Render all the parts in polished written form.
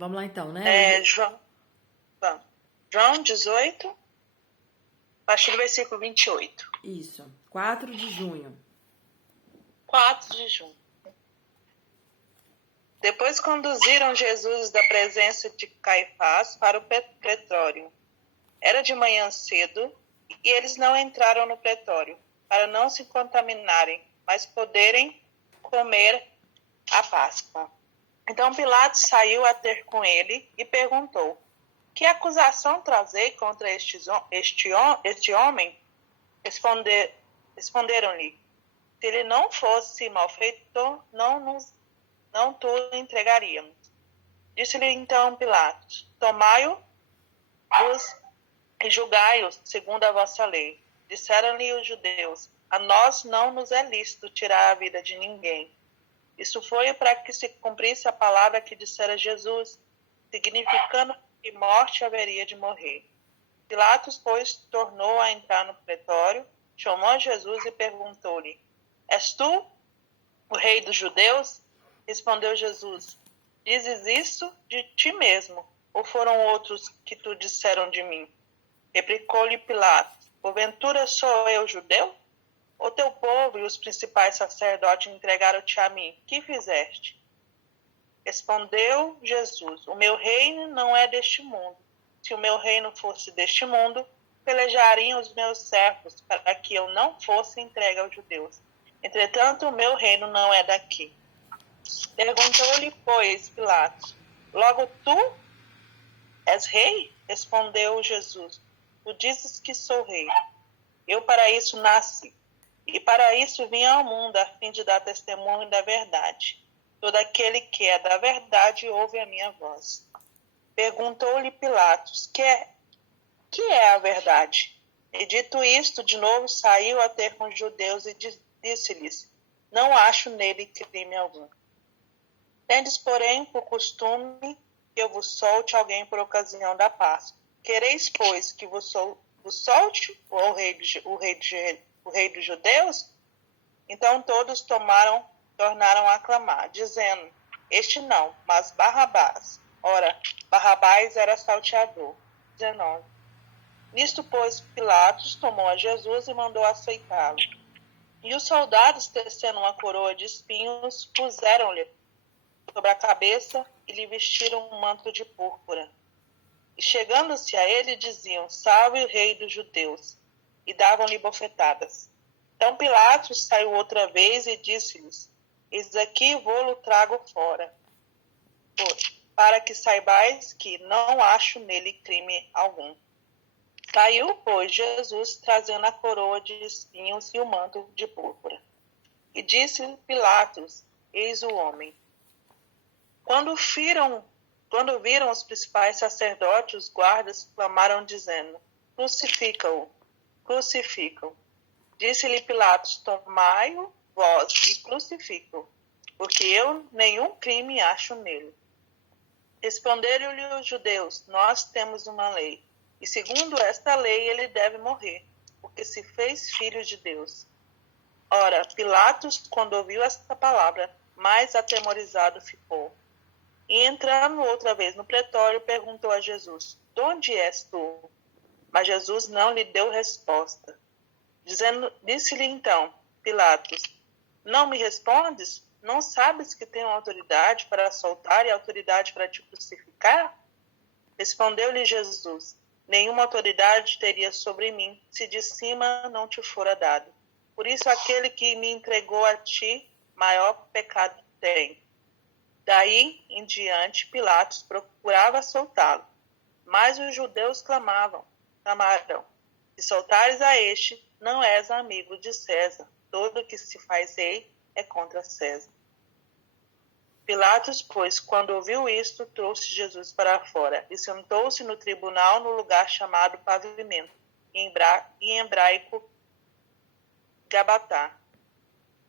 Vamos lá então, né? João 18, a partir do versículo 28. Isso, 4 de junho. 4 de junho. Depois conduziram Jesus da presença de Caifás para o pretório. Era de manhã cedo e eles não entraram no pretório, para não se contaminarem, mas poderem comer a Páscoa. Então Pilatos saiu a ter com ele e perguntou: que acusação trazei contra este homem? Responderam-lhe: se ele não fosse malfeitor, não tu entregaríamos. Disse-lhe então Pilatos: tomai-o-vos e julgai-o segundo a vossa lei. Disseram-lhe os judeus: a nós não nos é lícito tirar a vida de ninguém. Isso foi para que se cumprisse a palavra que dissera Jesus, significando que morte haveria de morrer. Pilatos, pois, tornou a entrar no pretório, chamou Jesus e perguntou-lhe: és tu o rei dos judeus? Respondeu Jesus: dizes isso de ti mesmo, ou foram outros que tu disseram de mim? Replicou-lhe Pilatos: porventura sou eu judeu? O teu povo e os principais sacerdotes entregaram-te a mim. Que fizeste? Respondeu Jesus: o meu reino não é deste mundo. Se o meu reino fosse deste mundo, pelejariam os meus servos para que eu não fosse entregue aos judeus. Entretanto, o meu reino não é daqui. Perguntou-lhe, pois, Pilatos: logo tu és rei? Respondeu Jesus: tu dizes que sou rei. Eu para isso nasci, e para isso vim ao mundo, a fim de dar testemunho da verdade. Todo aquele que é da verdade ouve a minha voz. Perguntou-lhe Pilatos: que é a verdade? E dito isto, de novo saiu a ter com os judeus e disse-lhes: não acho nele crime algum. Tendes, porém, por costume que eu vos solte alguém por ocasião da Páscoa. Quereis, pois, que vos solte o rei dos judeus? Então todos tornaram a clamar, dizendo: este não, mas Barrabás. Ora, Barrabás era salteador. 19. Nisto, pois, Pilatos tomou a Jesus e mandou açoitá-lo. E os soldados, tecendo uma coroa de espinhos, puseram-lhe sobre a cabeça e lhe vestiram um manto de púrpura. E chegando-se a ele, diziam: salve o rei dos judeus, e davam-lhe bofetadas. Então Pilatos saiu outra vez e disse-lhes: eis aqui vou-lo trago fora, para que saibais que não acho nele crime algum. Saiu, pois, Jesus, trazendo a coroa de espinhos e o manto de púrpura. E disse Pilatos: eis o homem. Quando viram os principais sacerdotes, os guardas clamaram, dizendo: crucifica-o, crucifica-o. Disse-lhe Pilatos: tomai-o vós e crucifica-o, porque eu nenhum crime acho nele. Responderam-lhe os judeus: nós temos uma lei, e segundo esta lei ele deve morrer, porque se fez filho de Deus. Ora, Pilatos, quando ouviu esta palavra, mais atemorizado ficou. E entrando outra vez no pretório, perguntou a Jesus: de onde és tu? Mas Jesus não lhe deu resposta. Disse-lhe então Pilatos: não me respondes? Não sabes que tenho autoridade para soltar e autoridade para te crucificar? Respondeu-lhe Jesus: nenhuma autoridade teria sobre mim, se de cima não te fora dado. Por isso aquele que me entregou a ti, maior pecado tem. Daí em diante, Pilatos procurava soltá-lo. Mas os judeus clamaram: se soltares a este, não és amigo de César. Todo que se faz rei é contra César. Pilatos, pois, quando ouviu isto, trouxe Jesus para fora e sentou-se no tribunal no lugar chamado Pavimento, em hebraico Gabatá.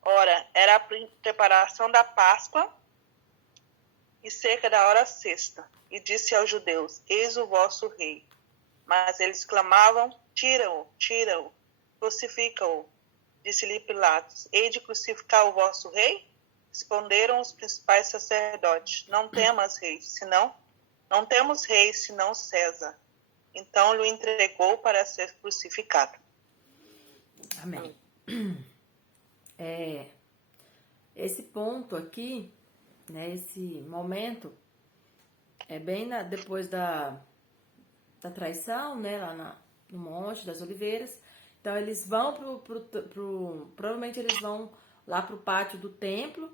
Ora, era a preparação da Páscoa e cerca da hora sexta. E disse aos judeus: eis o vosso rei. Mas eles clamavam: tira-o, tira-o, crucifica-o. Disse-lhe Pilatos: hei de crucificar o vosso rei? Responderam os principais sacerdotes: não temas, rei, senão não temos rei senão César. Então lhe entregou para ser crucificado. Amém. Esse ponto aqui, né, esse momento, é bem depois da traição, né, lá no Monte das Oliveiras. Então eles vão provavelmente eles vão lá pro pátio do templo,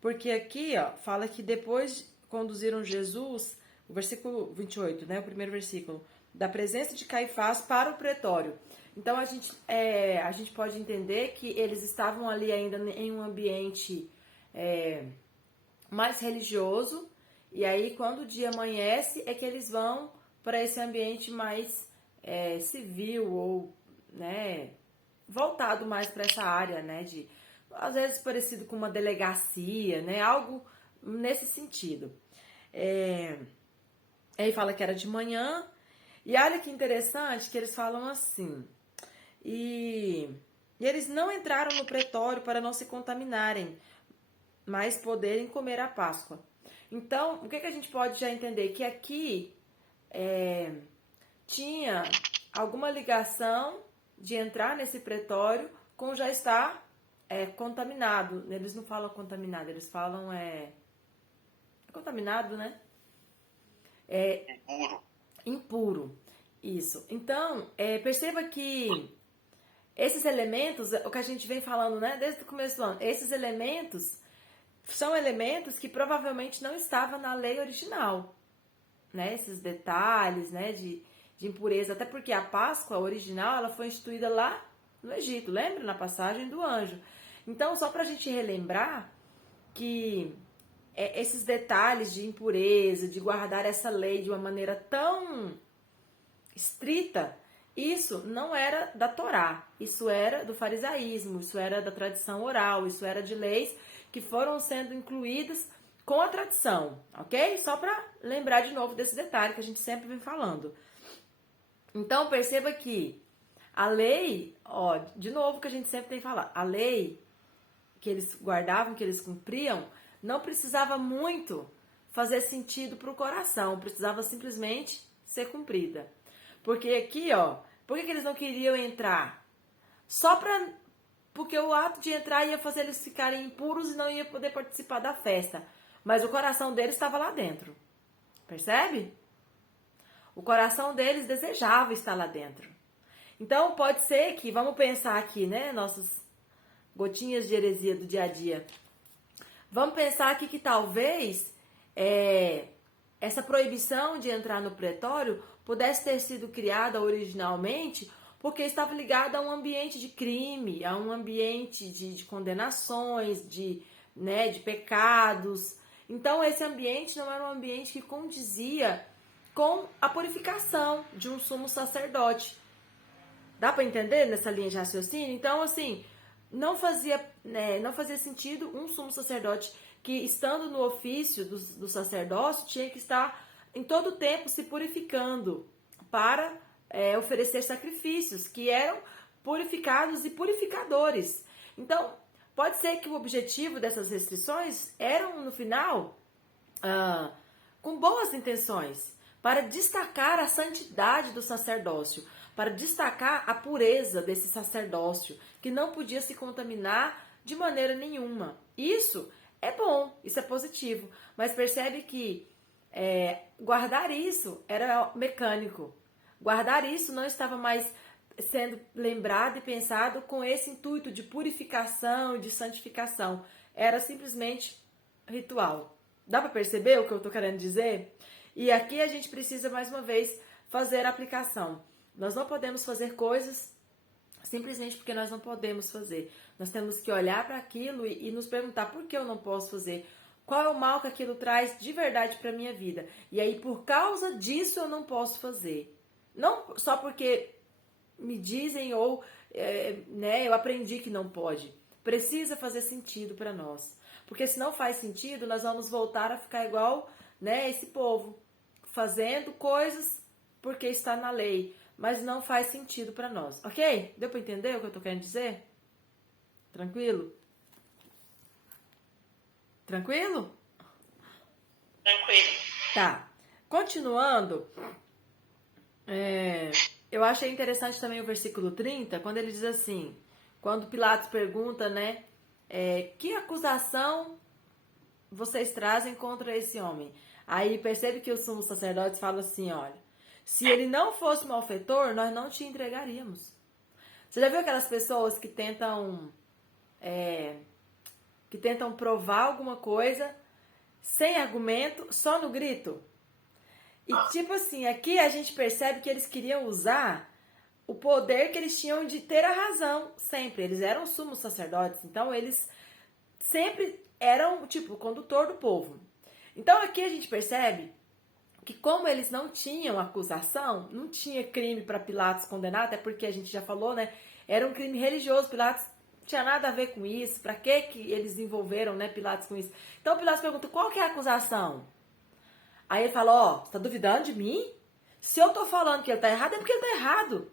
porque aqui, ó, fala que depois conduziram Jesus, o versículo 28, né, o primeiro versículo, da presença de Caifás para o pretório. Então a gente pode entender que eles estavam ali ainda em um ambiente mais religioso, e aí quando o dia amanhece é que eles vão para esse ambiente mais civil, ou, né, voltado mais para essa área, né, de às vezes parecido com uma delegacia, né, algo nesse sentido. Aí fala que era de manhã, e olha que interessante que eles falam assim: e eles não entraram no pretório para não se contaminarem, mas poderem comer a Páscoa. Então, o que a gente pode já entender? Que aqui tinha alguma ligação de entrar nesse pretório com já estar contaminado. Eles não falam contaminado, eles falam contaminado, né? Impuro. Isso. Então, perceba que esses elementos, o que a gente vem falando, né, desde o começo do ano, esses elementos são elementos que provavelmente não estavam na lei original, né? Esses detalhes, né, de impureza, até porque a Páscoa original ela foi instituída lá no Egito, lembra? Na passagem do anjo. Então, só para a gente relembrar que esses detalhes de impureza, de guardar essa lei de uma maneira tão estrita, isso não era da Torá, isso era do farisaísmo, isso era da tradição oral, isso era de leis que foram sendo incluídas com a tradição, ok? Só para lembrar de novo desse detalhe que a gente sempre vem falando. Então, perceba que a lei, ó, de novo que a gente sempre tem que falar, a lei que eles guardavam, que eles cumpriam, não precisava muito fazer sentido para o coração, precisava simplesmente ser cumprida. Porque aqui, ó, por que eles não queriam entrar? Porque o ato de entrar ia fazer eles ficarem impuros e não ia poder participar da festa. Mas o coração deles estava lá dentro. Percebe? O coração deles desejava estar lá dentro. Então, pode ser que, vamos pensar aqui, né, nossas gotinhas de heresia do dia a dia. Vamos pensar aqui que talvez essa proibição de entrar no pretório pudesse ter sido criada originalmente porque estava ligada a um ambiente de crime, a um ambiente de condenações, de pecados. Então, esse ambiente não era um ambiente que condizia com a purificação de um sumo sacerdote. Dá para entender nessa linha de raciocínio? Então, assim, não fazia sentido um sumo sacerdote que, estando no ofício do sacerdócio, tinha que estar em todo o tempo se purificando para oferecer sacrifícios que eram purificados e purificadores. Então, pode ser que o objetivo dessas restrições eram, no final, com boas intenções, para destacar a santidade do sacerdócio, para destacar a pureza desse sacerdócio, que não podia se contaminar de maneira nenhuma. Isso é bom, isso é positivo, mas percebe que guardar isso era mecânico. Guardar isso não estava mais sendo lembrado e pensado com esse intuito de purificação e de santificação. Era simplesmente ritual. Dá para perceber o que eu estou querendo dizer? E aqui a gente precisa, mais uma vez, fazer a aplicação. Nós não podemos fazer coisas simplesmente porque nós não podemos fazer. Nós temos que olhar para aquilo e nos perguntar por que eu não posso fazer. Qual é o mal que aquilo traz de verdade para a minha vida? E aí, por causa disso, eu não posso fazer. Não só porque me dizem ou eu aprendi que não pode. Precisa fazer sentido para nós. Porque se não faz sentido, nós vamos voltar a ficar igual, esse povo, fazendo coisas porque está na lei, mas não faz sentido para nós. Ok? Deu para entender o que eu estou querendo dizer? Tranquilo? Tranquilo? Tranquilo. Tá. Continuando, eu achei interessante também o versículo 30, quando ele diz assim, quando Pilatos pergunta, né, que acusação vocês trazem contra esse homem? Aí percebe que os sumos sacerdotes falam assim, olha, se ele não fosse malfeitor, nós não te entregaríamos. Você já viu aquelas pessoas que tentam provar alguma coisa sem argumento, só no grito? E tipo assim, aqui a gente percebe que eles queriam usar o poder que eles tinham de ter a razão, sempre. Eles eram sumos sacerdotes, então eles sempre eram, tipo, o condutor do povo. Então aqui a gente percebe que como eles não tinham acusação, não tinha crime para Pilatos condenar, até porque a gente já falou, né? Era um crime religioso, Pilatos não tinha nada a ver com isso. Para que eles envolveram, né, Pilatos com isso? Então Pilatos pergunta, qual que é a acusação? Aí ele fala, ó, você tá duvidando de mim? Se eu tô falando que ele tá errado, é porque ele tá errado.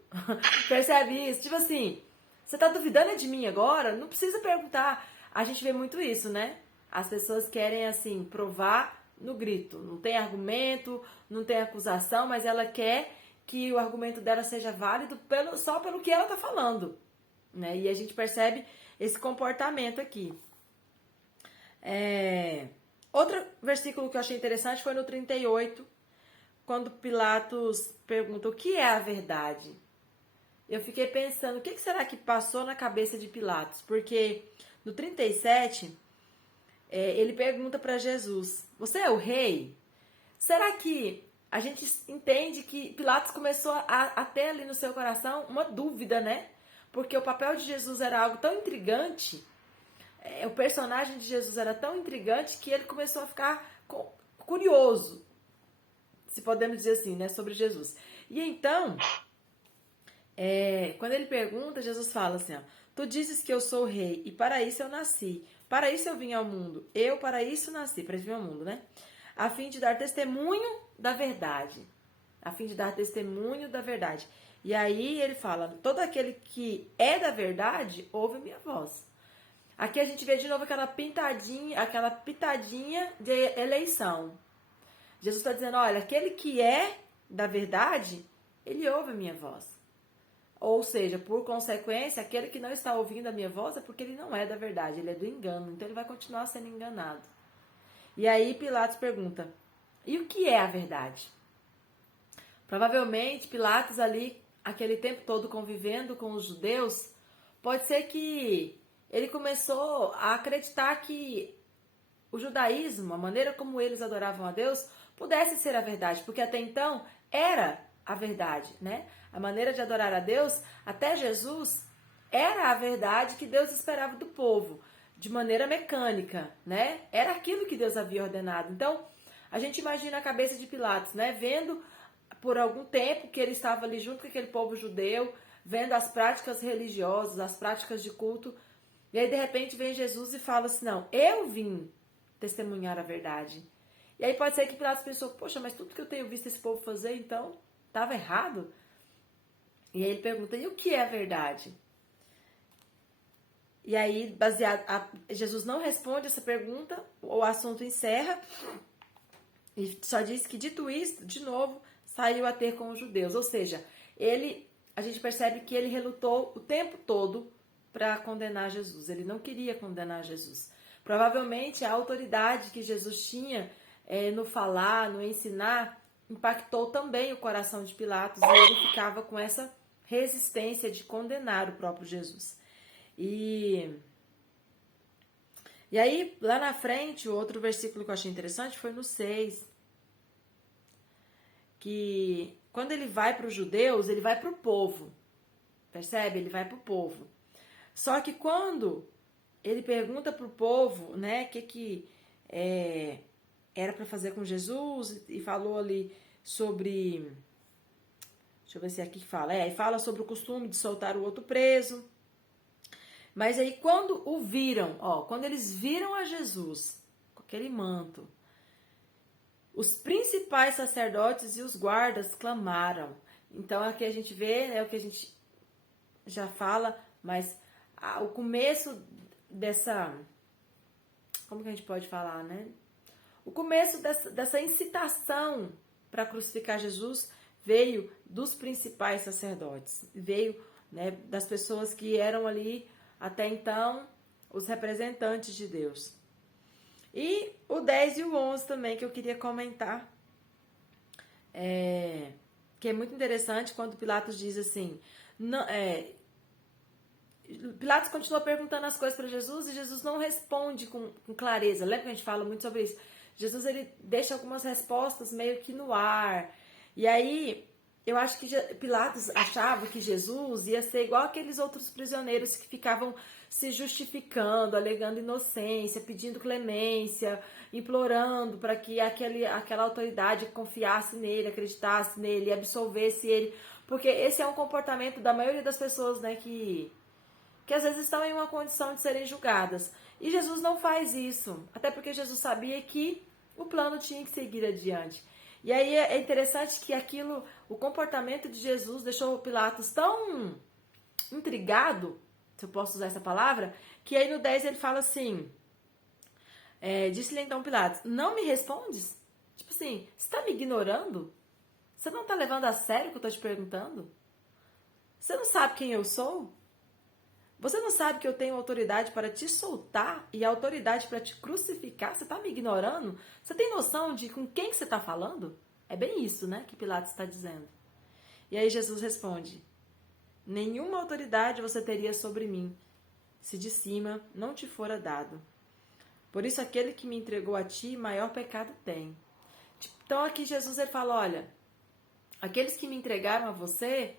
Percebe isso? Tipo assim, você tá duvidando de mim agora? Não precisa perguntar. A gente vê muito isso, né? As pessoas querem, assim, provar no grito. Não tem argumento, não tem acusação, mas ela quer que o argumento dela seja válido só pelo que ela tá falando, né? E a gente percebe esse comportamento aqui. Outro versículo que eu achei interessante foi no 38, quando Pilatos pergunta o que é a verdade. Eu fiquei pensando, o que será que passou na cabeça de Pilatos? Porque no 37, ele pergunta para Jesus, você é o rei? Será que a gente entende que Pilatos começou a ter ali no seu coração uma dúvida, né? Porque o papel de Jesus era algo tão intrigante, o personagem de Jesus era tão intrigante que ele começou a ficar curioso, se podemos dizer assim, né, sobre Jesus. E então, quando ele pergunta, Jesus fala assim, ó, tu dizes que eu sou o rei e para isso eu nasci, para isso eu vim ao mundo, eu para isso nasci, para isso vim ao mundo, né? A fim de dar testemunho da verdade, a fim de dar testemunho da verdade. E aí ele fala, todo aquele que é da verdade, ouve a minha voz. Aqui a gente vê de novo aquela pitadinha de eleição. Jesus está dizendo, olha, aquele que é da verdade, ele ouve a minha voz. Ou seja, por consequência, aquele que não está ouvindo a minha voz é porque ele não é da verdade, ele é do engano. Então ele vai continuar sendo enganado. E aí Pilatos pergunta, e o que é a verdade? Provavelmente Pilatos ali, aquele tempo todo convivendo com os judeus, pode ser que ele começou a acreditar que o judaísmo, a maneira como eles adoravam a Deus, pudesse ser a verdade, porque até então era a verdade, né? A maneira de adorar a Deus, até Jesus, era a verdade que Deus esperava do povo, de maneira mecânica, né? Era aquilo que Deus havia ordenado. Então, a gente imagina a cabeça de Pilatos, né? Vendo por algum tempo que ele estava ali junto com aquele povo judeu, vendo as práticas religiosas, as práticas de culto, e aí de repente vem Jesus e fala assim, não, eu vim testemunhar a verdade. E aí pode ser que Pilatos pensou, poxa, mas tudo que eu tenho visto esse povo fazer, então, estava errado? E aí ele pergunta, e o que é a verdade? E aí, Jesus não responde essa pergunta, o assunto encerra, e só diz que, dito isso, de novo, saiu a ter com os judeus. Ou seja, a gente percebe que ele relutou o tempo todo para condenar Jesus. Ele não queria condenar Jesus. Provavelmente a autoridade que Jesus tinha no falar, no ensinar, impactou também o coração de Pilatos e ele ficava com essa resistência de condenar o próprio Jesus. E aí, lá na frente, o outro versículo que eu achei interessante foi no 6, que quando ele vai para os judeus, ele vai para o povo, percebe? Ele vai para o povo. Só que quando ele pergunta para o povo, né, o que era para fazer com Jesus, e falou ali sobre, deixa eu ver se é aqui que fala, e fala sobre o costume de soltar o outro preso. Mas aí quando o viram, quando eles viram a Jesus com aquele manto, os principais sacerdotes e os guardas clamaram. Então aqui a gente vê, é o que a gente já fala, mas o começo dessa, como que a gente pode falar, né? O começo dessa incitação para crucificar Jesus veio dos principais sacerdotes, veio, né, das pessoas que eram ali até então os representantes de Deus. E o 10 e o 11 também que eu queria comentar, que é muito interessante quando Pilatos diz assim, não, Pilatos continua perguntando as coisas para Jesus e Jesus não responde com clareza. Lembra que a gente fala muito sobre isso? Jesus, ele deixa algumas respostas meio que no ar. E aí, eu acho que Pilatos achava que Jesus ia ser igual aqueles outros prisioneiros que ficavam se justificando, alegando inocência, pedindo clemência, implorando para que aquela autoridade confiasse nele, acreditasse nele, absolvesse ele. Porque esse é um comportamento da maioria das pessoas, né, que às vezes estão em uma condição de serem julgadas. E Jesus não faz isso, até porque Jesus sabia que o plano tinha que seguir adiante. E aí é interessante que o comportamento de Jesus deixou Pilatos tão intrigado, se eu posso usar essa palavra, que aí no 10 ele fala assim, disse-lhe então Pilatos, não me respondes? Tipo assim, você está me ignorando? Você não está levando a sério o que eu estou te perguntando? Você não sabe quem eu sou? Você não sabe que eu tenho autoridade para te soltar e autoridade para te crucificar? Você está me ignorando? Você tem noção de com quem você está falando? É bem isso, né, que Pilatos está dizendo. E aí Jesus responde, nenhuma autoridade você teria sobre mim, se de cima não te fora dado. Por isso aquele que me entregou a ti, maior pecado tem. Então aqui Jesus ele fala, olha, aqueles que me entregaram a você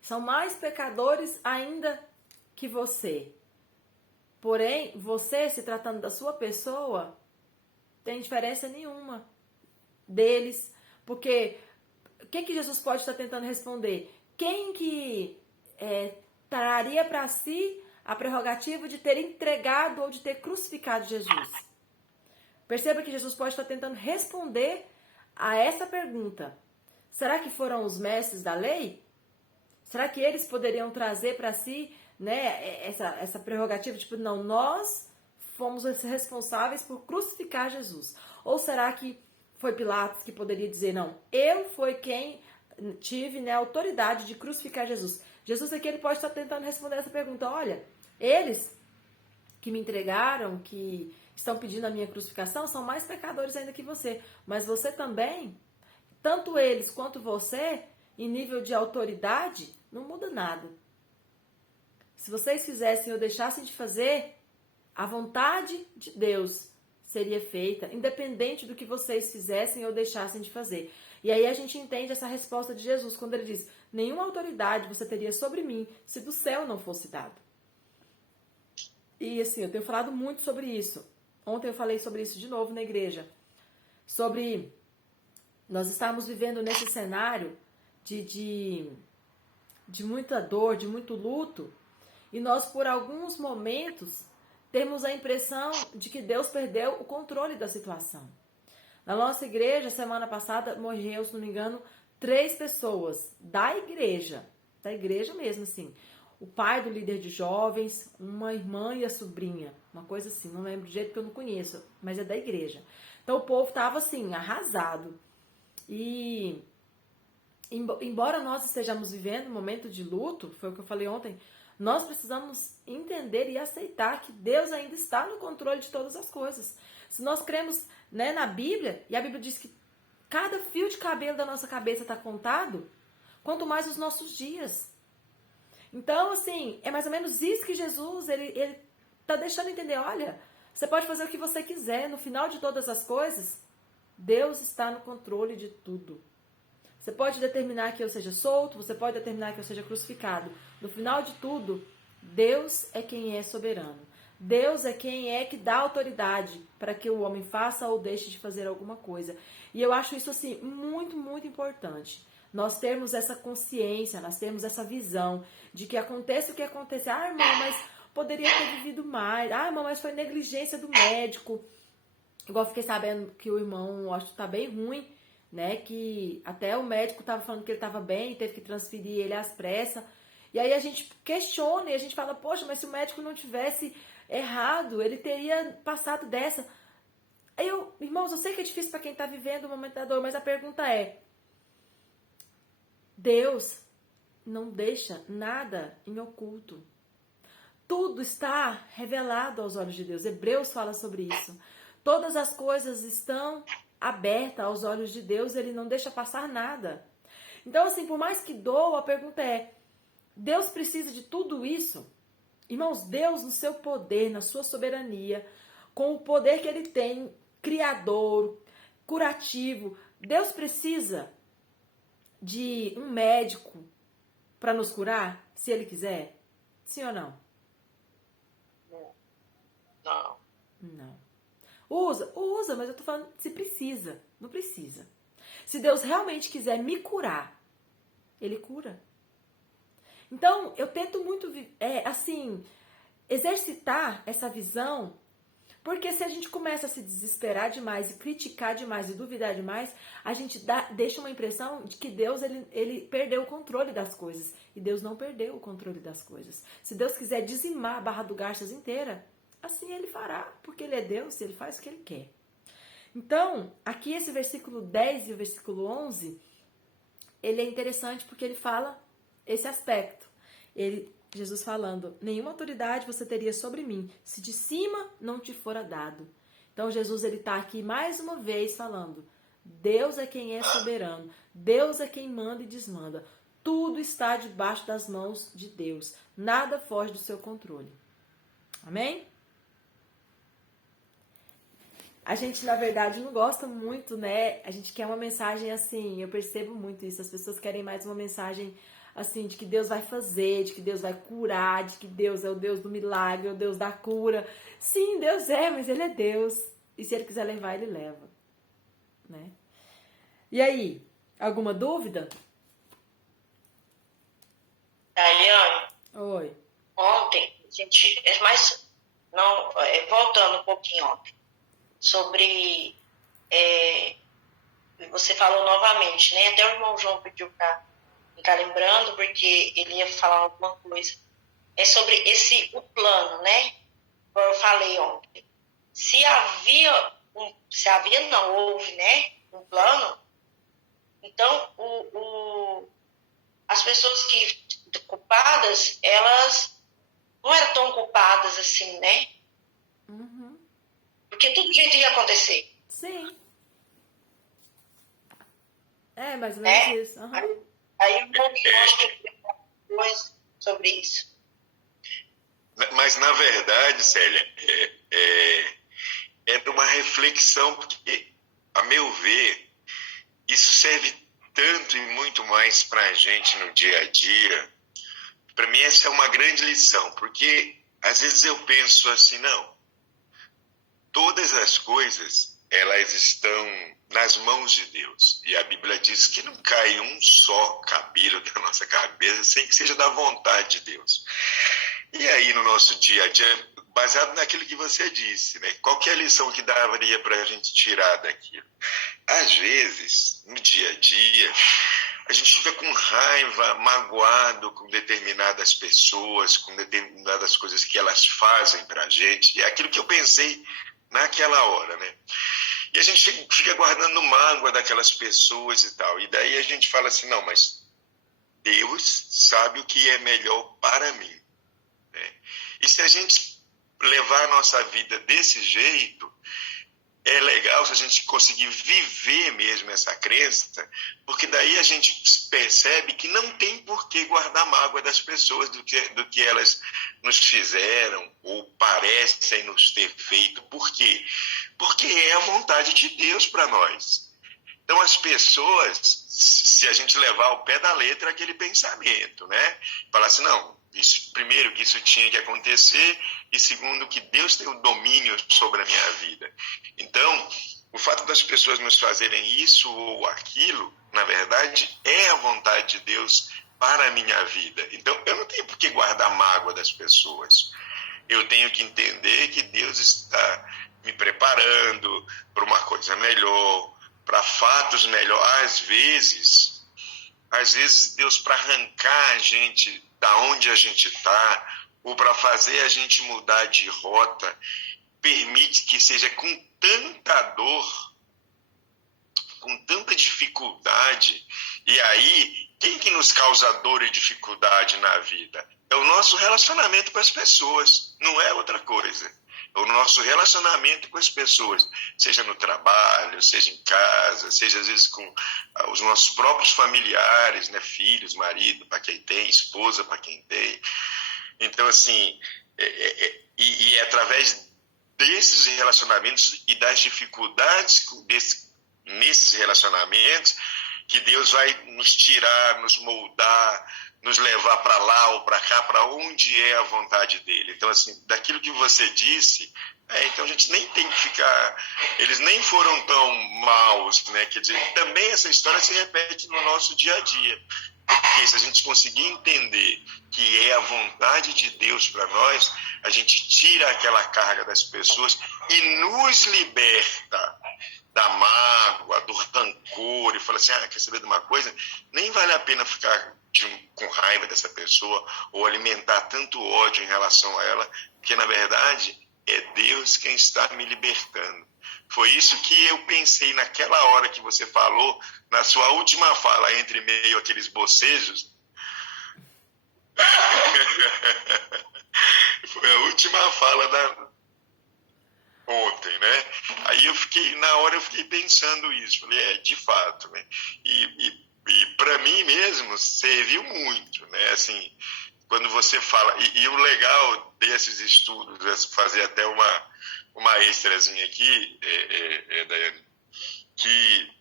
são mais pecadores ainda que você. Porém, você, se tratando da sua pessoa, tem diferença nenhuma deles. Porque o que Jesus pode estar tentando responder? Quem que traria para si a prerrogativa de ter entregado ou de ter crucificado Jesus? Perceba que Jesus pode estar tentando responder a essa pergunta. Será que foram os mestres da lei? Será que eles poderiam trazer para si, né, essa prerrogativa, tipo, não, nós fomos os responsáveis por crucificar Jesus? Ou será que foi Pilatos que poderia dizer, não, eu fui quem tive, né, autoridade de crucificar Jesus? Jesus aqui ele pode estar tentando responder essa pergunta, olha, eles que me entregaram, que estão pedindo a minha crucificação, são mais pecadores ainda que você, mas você também, tanto eles quanto você, em nível de autoridade, não muda nada. Se vocês fizessem ou deixassem de fazer, a vontade de Deus seria feita, independente do que vocês fizessem ou deixassem de fazer. E aí a gente entende essa resposta de Jesus, quando ele diz, nenhuma autoridade você teria sobre mim, se do céu não fosse dado. E assim, eu tenho falado muito sobre isso. Ontem eu falei sobre isso de novo na igreja. Sobre nós estarmos vivendo nesse cenário de muita dor, de muito luto, e nós por alguns momentos temos a impressão de que Deus perdeu o controle da situação. Na nossa igreja, semana passada, morreu, se não me engano, 3 pessoas da igreja mesmo, assim. O pai do líder de jovens, uma irmã e a sobrinha, uma coisa assim, não lembro do jeito que eu não conheço, mas é da igreja. Então o povo estava assim, arrasado. E embora nós estejamos vivendo um momento de luto, foi o que eu falei ontem, nós precisamos entender e aceitar que Deus ainda está no controle de todas as coisas. Se nós cremos, né, na Bíblia, e a Bíblia diz que cada fio de cabelo da nossa cabeça está contado, quanto mais os nossos dias. Então, assim, é mais ou menos isso que Jesus, ele está deixando entender, olha, você pode fazer o que você quiser, no final de todas as coisas, Deus está no controle de tudo. Você pode determinar que eu seja solto, você pode determinar que eu seja crucificado. No final de tudo, Deus é quem é soberano. Deus é quem é que dá autoridade para que o homem faça ou deixe de fazer alguma coisa. E eu acho isso, assim, muito, muito importante. Nós temos essa consciência, nós temos essa visão de que aconteça o que acontecer. Ah, irmão, mas poderia ter vivido mais. Ah, irmão, mas foi negligência do médico. Igual fiquei sabendo que o irmão, acho que tá bem ruim, né, que até o médico estava falando que ele estava bem, teve que transferir ele às pressas. E aí a gente questiona e a gente fala, poxa, mas se o médico não tivesse errado, ele teria passado dessa. Aí irmãos, eu sei que é difícil para quem está vivendo o momento da dor, mas a pergunta é, Deus não deixa nada em oculto. Tudo está revelado aos olhos de Deus. Hebreus fala sobre isso. Todas as coisas estão abertas aos olhos de Deus. Ele não deixa passar nada. Então, assim, por mais que doa, a pergunta é, Deus precisa de tudo isso? Irmãos, Deus no seu poder, na sua soberania, com o poder que Ele tem, criador, curativo, Deus precisa de um médico para nos curar, se Ele quiser? Sim ou não? Não. Não. Usa, mas eu tô falando se precisa. Não precisa. Se Deus realmente quiser me curar, Ele cura. Então, eu tento muito, exercitar essa visão, porque se a gente começa a se desesperar demais, e criticar demais, e duvidar demais, a gente deixa uma impressão de que Deus ele perdeu o controle das coisas. E Deus não perdeu o controle das coisas. Se Deus quiser dizimar a Barra do Garças inteira, assim Ele fará, porque Ele é Deus e Ele faz o que Ele quer. Então, aqui esse versículo 10 e o versículo 11, ele é interessante porque ele fala esse aspecto. Jesus falando, nenhuma autoridade você teria sobre mim, se de cima não te fora dado. Então, Jesus ele está aqui mais uma vez falando, Deus é quem é soberano, Deus é quem manda e desmanda. Tudo está debaixo das mãos de Deus, nada foge do seu controle. Amém? A gente, na verdade, não gosta muito, né? A gente quer uma mensagem assim, eu percebo muito isso. As pessoas querem mais uma mensagem assim, de que Deus vai fazer, de que Deus vai curar, de que Deus é o Deus do milagre, é o Deus da cura. Sim, Deus é, mas Ele é Deus. E se Ele quiser levar, Ele leva. Né? E aí, alguma dúvida? Daiane, Oi. ontem, voltando um pouquinho ontem, sobre, você falou novamente, né? Até o irmão João pediu para ficar lembrando, porque ele ia falar alguma coisa. É sobre o plano, né? Como eu falei ontem. Se houve, né? Um plano, então as pessoas culpadas, elas não eram tão culpadas assim, né? Uhum. Porque tudo jeito ia acontecer. Sim. É, mais ou menos isso. Uhum. Aí eu acho que coisa sobre isso. Mas, na verdade, Célia, é uma reflexão, porque, a meu ver, isso serve tanto e muito mais para a gente no dia a dia. Para mim, essa é uma grande lição, porque, às vezes, eu penso assim, não, todas as coisas, elas estão nas mãos de Deus. E a Bíblia diz que não cai um só cabelo da nossa cabeça sem que seja da vontade de Deus. E aí, no nosso dia a dia, baseado naquilo que você disse, né? Qual que é a lição que daria para a gente tirar daquilo? Às vezes, no dia a dia, a gente fica com raiva, magoado com determinadas pessoas, com determinadas coisas que elas fazem para a gente. É aquilo que eu pensei naquela hora, né? E a gente fica guardando mágoa daquelas pessoas e tal. E daí a gente fala assim, não, mas Deus sabe o que é melhor para mim. Né? E se a gente levar a nossa vida desse jeito, é legal se a gente conseguir viver mesmo essa crença, porque daí a gente percebe que não tem por que guardar mágoa das pessoas do que elas nos fizeram ou parecem nos ter feito. Por quê? Porque é a vontade de Deus para nós. Então as pessoas, se a gente levar ao pé da letra aquele pensamento, né? Falar assim, não, primeiro que isso tinha que acontecer e segundo que Deus tem o domínio sobre a minha vida. Então, o fato das pessoas nos fazerem isso ou aquilo, na verdade, é a vontade de Deus para a minha vida. Então, eu não tenho por que guardar mágoa das pessoas. Eu tenho que entender que Deus está me preparando para uma coisa melhor, para fatos melhores. Às vezes Deus, para arrancar a gente da onde a gente está, ou para fazer a gente mudar de rota, permite que seja com tanta dor, com tanta dificuldade, e aí Quem que nos causa dor e dificuldade na vida? É o nosso relacionamento com as pessoas, não é outra coisa. É o nosso relacionamento com as pessoas, seja no trabalho, seja em casa, seja às vezes com os nossos próprios familiares, né? Filhos, marido, para quem tem, esposa, para quem tem. Então, assim, é através desses relacionamentos e das dificuldades nesses relacionamentos que Deus vai nos tirar, nos moldar, nos levar para lá ou para cá, para onde é a vontade dele. Então, assim, daquilo que você disse, então a gente nem tem que ficar... Eles nem foram tão maus, né? Quer dizer, também essa história se repete no nosso dia a dia. Porque se a gente conseguir entender que é a vontade de Deus para nós, a gente tira aquela carga das pessoas e nos liberta da mágoa, do rancor, e fala assim, quer saber de uma coisa? Nem vale a pena ficar com raiva dessa pessoa ou alimentar tanto ódio em relação a ela, porque na verdade é Deus quem está me libertando. Foi isso que eu pensei naquela hora que você falou, na sua última fala, entre meio aqueles bocejos. Foi a última fala ontem, né? Aí na hora eu fiquei pensando isso. Falei, de fato, né? E para mim mesmo serviu muito, né? Assim, quando você fala... E o legal desses estudos, fazer até uma extrazinha aqui, Daiane, que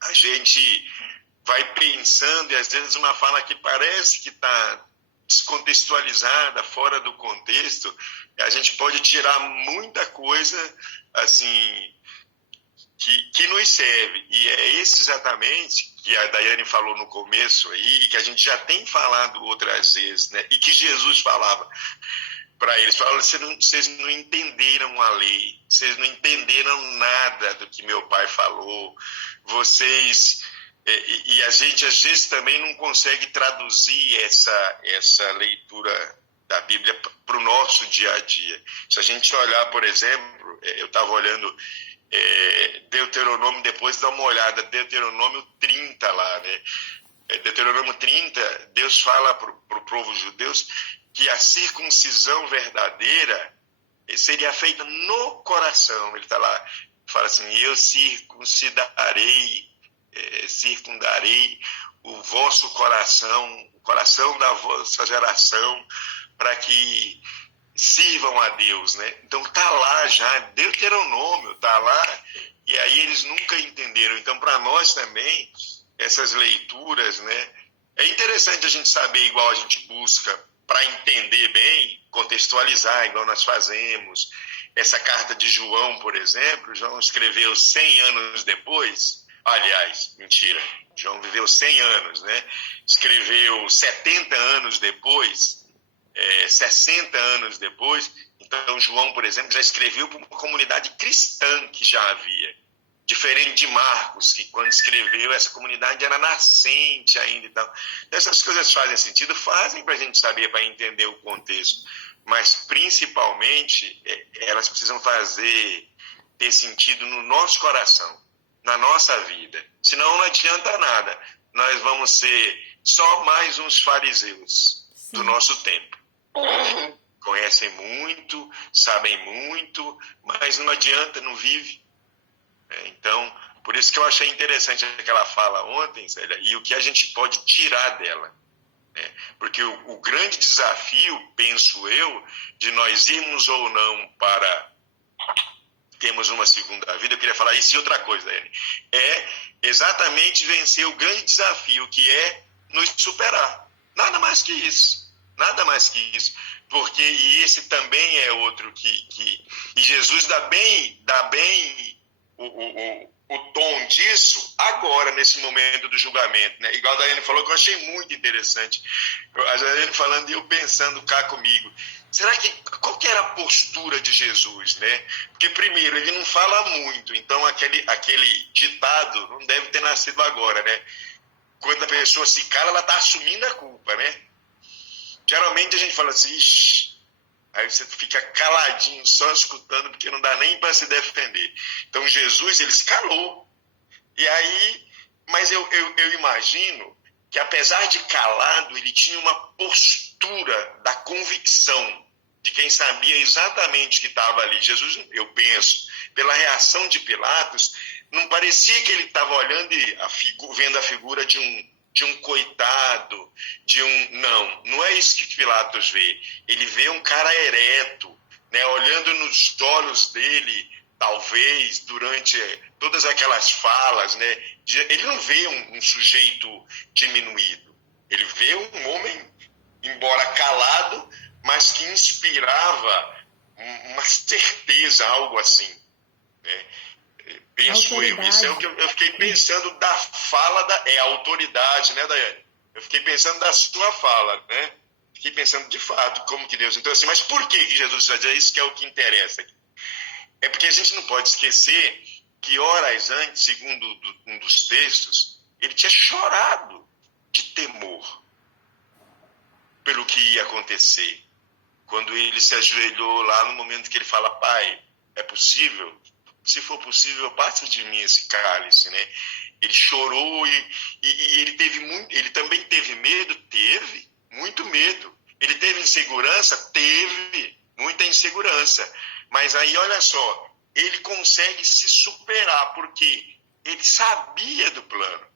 a gente vai pensando, e às vezes uma fala que parece que está descontextualizada, fora do contexto, a gente pode tirar muita coisa, assim, que nos serve. E é esse exatamente que a Daiane falou no começo aí, que a gente já tem falado outras vezes, né? E que Jesus falava para eles, falava, vocês não entenderam a lei, vocês não entenderam nada do que meu pai falou, vocês... E a gente, às vezes, também não consegue traduzir essa leitura da Bíblia para o nosso dia a dia. Se a gente olhar, por exemplo, eu estava olhando Deuteronômio, depois dá uma olhada, Deuteronômio 30 lá, né? Deuteronômio 30, Deus fala para o povo judeu que a circuncisão verdadeira seria feita no coração. Ele está lá, fala assim, eu circundarei o vosso coração, o coração da vossa geração, para que sirvam a Deus, né? Então tá lá já, Deuteronômio tá lá, e aí eles nunca entenderam. Então para nós também, essas leituras, né? É interessante a gente saber, igual a gente busca, para entender bem, contextualizar, igual nós fazemos. Essa carta de João, por exemplo, João escreveu 100 anos depois. Aliás, mentira, João viveu 100 anos, né? Escreveu 70 anos depois, 60 anos depois. Então, João, por exemplo, já escreveu para uma comunidade cristã que já havia. Diferente de Marcos, que quando escreveu, essa comunidade era nascente ainda e tal. Essas coisas fazem sentido? Fazem para a gente saber, para entender o contexto. Mas, principalmente, elas precisam ter sentido no nosso coração, na nossa vida. Senão não adianta nada. Nós vamos ser só mais uns fariseus do nosso tempo. Conhecem muito, sabem muito, mas não adianta, não vive. Então, por isso que eu achei interessante aquela fala ontem, Célia, e o que a gente pode tirar dela. Porque o grande desafio, penso eu, de nós irmos ou não para termos uma segunda vida, eu queria falar isso e outra coisa, Daiane, é exatamente vencer o grande desafio, que é nos superar. Nada mais que isso. Nada mais que isso. Porque, e esse também é outro e Jesus dá bem o tom disso agora, nesse momento do julgamento, né? Igual a Daiane falou, que eu achei muito interessante. A Daiane falando e eu pensando cá comigo, qual que era a postura de Jesus, né? Porque, primeiro, ele não fala muito, então aquele ditado não deve ter nascido agora, né? Quando a pessoa se cala, ela está assumindo a culpa, né? Geralmente a gente fala assim, ixi, aí você fica caladinho, só escutando, porque não dá nem para se defender. Então Jesus, ele se calou. E aí, mas eu imagino que apesar de calado, ele tinha uma postura da convicção de quem sabia exatamente o que estava ali. Jesus, eu penso, pela reação de Pilatos, não parecia que ele estava olhando e vendo a figura de um coitado, não é isso que Pilatos vê. Ele vê um cara ereto, né, olhando nos olhos dele, talvez, durante todas aquelas falas, né, ele não vê um sujeito diminuído. Ele vê um homem, embora calado, mas que inspirava uma certeza, algo assim, né? Penso eu. Isso é o que eu fiquei pensando da fala a autoridade, né, Daiane? Eu fiquei pensando da sua fala, né? Fiquei pensando de fato como que Deus... Então, assim, mas por que Jesus vai dizer isso, que é o que interessa aqui? É porque a gente não pode esquecer que horas antes, segundo um dos textos, ele tinha chorado de temor pelo que ia acontecer. Quando ele se ajoelhou lá no momento que ele fala, Pai, é possível? Se for possível, passa de mim esse cálice, né? Ele chorou e ele também teve medo? Teve, muito medo. Ele teve insegurança? Teve, muita insegurança. Mas aí, olha só, ele consegue se superar, porque ele sabia do plano.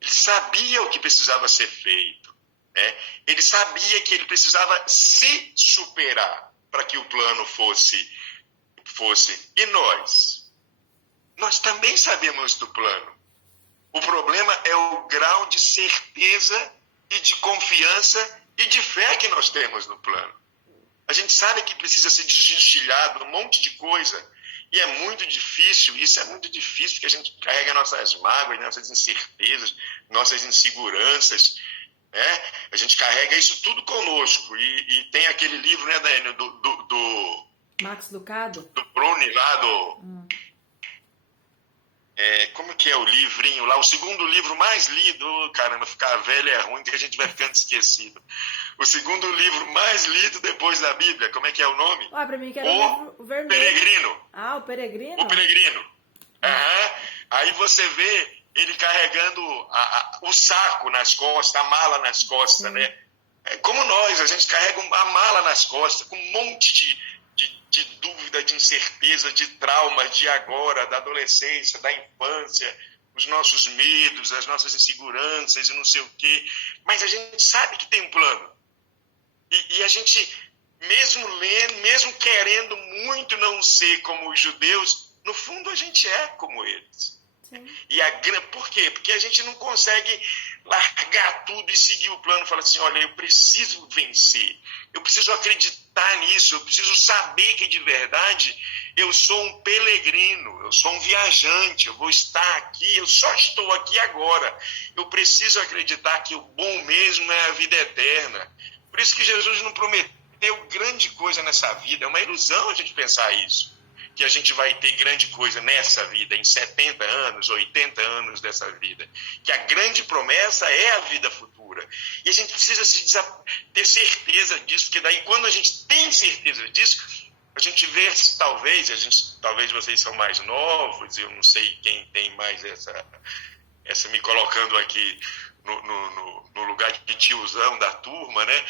Ele sabia o que precisava ser feito, né? Ele sabia que ele precisava se superar para que o plano fosse. E nós também sabemos do plano. O problema é o grau de certeza e de confiança e de fé que nós temos no plano. A gente sabe que precisa ser desvencilhado um monte de coisa, e é muito difícil, isso é muito difícil, porque a gente carrega nossas mágoas, nossas incertezas, nossas inseguranças, né? A gente carrega isso tudo conosco, e tem aquele livro, né, Daiane, do Max Lucado? Do Bruni lá, como que é o livrinho lá? O segundo livro mais lido, caramba, ficar velho é ruim, que a gente vai ficando esquecido. O segundo livro mais lido depois da Bíblia, como é que é o nome? Ah, pra mim que era o livro vermelho. Peregrino. Ah, o Peregrino? O Peregrino. Uhum. Aí você vê ele carregando o saco nas costas, a mala nas costas, né? Como nós, a gente carrega a mala nas costas, com um monte de dúvida, de incerteza, de trauma, de agora, da adolescência, da infância, os nossos medos, as nossas inseguranças e não sei o quê. Mas a gente sabe que tem um plano. E a gente, mesmo lendo, mesmo querendo muito não ser como os judeus, no fundo a gente é como eles. Sim. Por quê? Porque a gente não consegue largar tudo e seguir o plano e falar assim, olha, eu preciso vencer, eu preciso acreditar nisso, eu preciso saber que de verdade eu sou um peregrino, eu sou um viajante, eu vou estar aqui, eu só estou aqui agora. Eu preciso acreditar que o bom mesmo é a vida eterna. Por isso que Jesus não prometeu grande coisa nessa vida, é uma ilusão a gente pensar isso. Que a gente vai ter grande coisa nessa vida, em 70 anos, 80 anos dessa vida. Que a grande promessa é a vida futura. E a gente precisa ter certeza disso, porque daí quando a gente tem certeza disso, a gente vê, talvez vocês são mais novos, eu não sei quem tem mais essa me colocando aqui no lugar de tiozão da turma, né?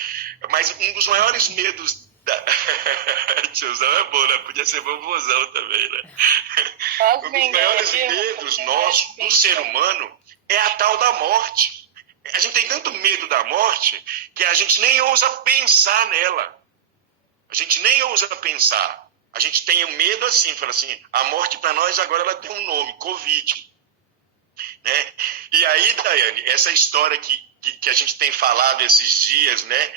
Mas um dos maiores medos tiozão é bom, né? Podia ser vovôzão também, né? Um dos maiores medos nossos, do ser humano, é a tal da morte. A gente tem tanto medo da morte que a gente nem ousa pensar nela. A gente nem ousa pensar. A gente tem medo assim, fala assim, a morte para nós agora ela tem um nome, Covid. Né? E aí, Daiane, essa história que a gente tem falado esses dias, né?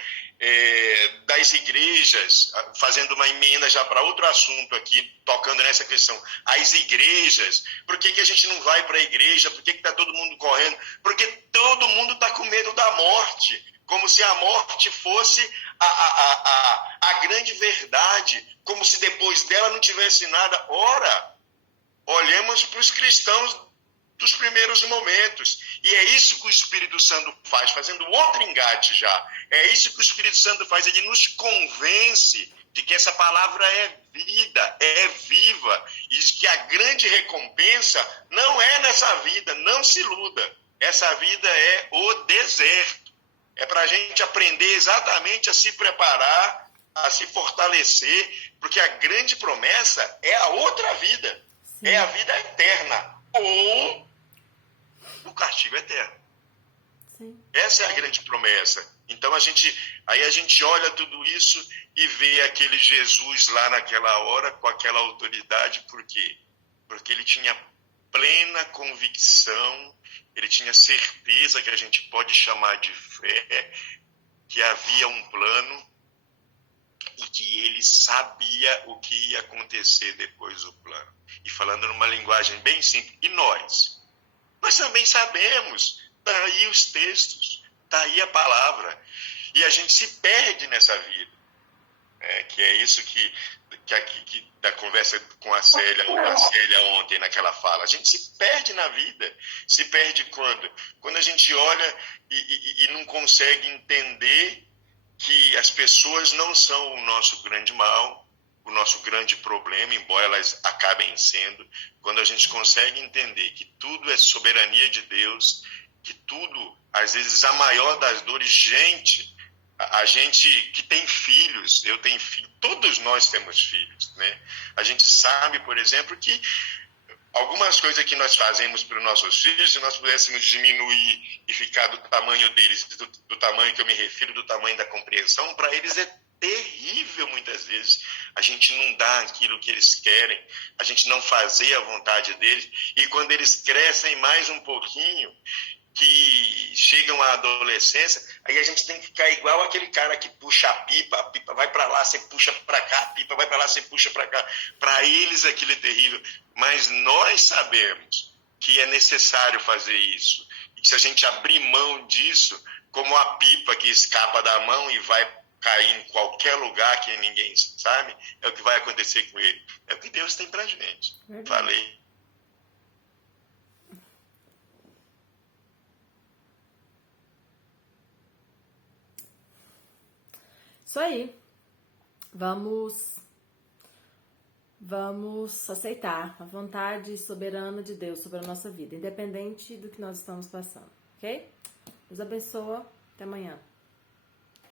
Das igrejas, fazendo uma emenda já para outro assunto aqui, tocando nessa questão, as igrejas, por que a gente não vai para a igreja, por que está todo mundo correndo? Porque todo mundo está com medo da morte, como se a morte fosse a grande verdade, como se depois dela não tivesse nada. Ora, olhemos para os cristãos dos primeiros momentos. E é isso que o Espírito Santo faz, fazendo outro engate já. É isso que o Espírito Santo faz, ele nos convence de que essa palavra é vida, é viva, e de que a grande recompensa não é nessa vida, não se iluda. Essa vida é o deserto. É para a gente aprender exatamente a se preparar, a se fortalecer, porque a grande promessa é a outra vida. Sim. É a vida eterna ou o castigo eterno. Sim. Essa é a grande promessa. Então a gente olha tudo isso e vê aquele Jesus lá naquela hora com aquela autoridade, por quê? Porque ele tinha plena convicção, ele tinha certeza que a gente pode chamar de fé, que havia um plano e que ele sabia o que ia acontecer depois do plano. E falando numa linguagem bem simples, e nós? Nós também sabemos, está aí os textos, está aí a palavra. E a gente se perde nessa vida. Que é isso que da conversa com a Célia ontem, naquela fala. A gente se perde na vida. Se perde quando a gente olha e não consegue entender que as pessoas não são o nosso grande mal, o nosso grande problema, embora elas acabem sendo. Quando a gente consegue entender que tudo é soberania de Deus, que tudo, às vezes, a maior das dores, a gente que tem filhos, eu tenho filhos, todos nós temos filhos, né? A gente sabe, por exemplo, que algumas coisas que nós fazemos para os nossos filhos, se nós pudéssemos diminuir e ficar do tamanho deles, do tamanho que eu me refiro, do tamanho da compreensão, para eles é terrível muitas vezes. A gente não dá aquilo que eles querem, a gente não fazer a vontade deles, e quando eles crescem mais um pouquinho, que chegam à adolescência, aí a gente tem que ficar igual aquele cara que puxa a pipa vai para lá, você puxa para cá, a pipa vai para lá, você puxa para cá. Para eles aquilo é terrível, mas nós sabemos que é necessário fazer isso, e que se a gente abrir mão disso, como a pipa que escapa da mão e vai cair em qualquer lugar que ninguém sabe, é o que vai acontecer com ele. É o que Deus tem pra gente. Falei. Isso aí. Vamos aceitar a vontade soberana de Deus sobre a nossa vida, independente do que nós estamos passando, ok? Deus abençoa. Até amanhã.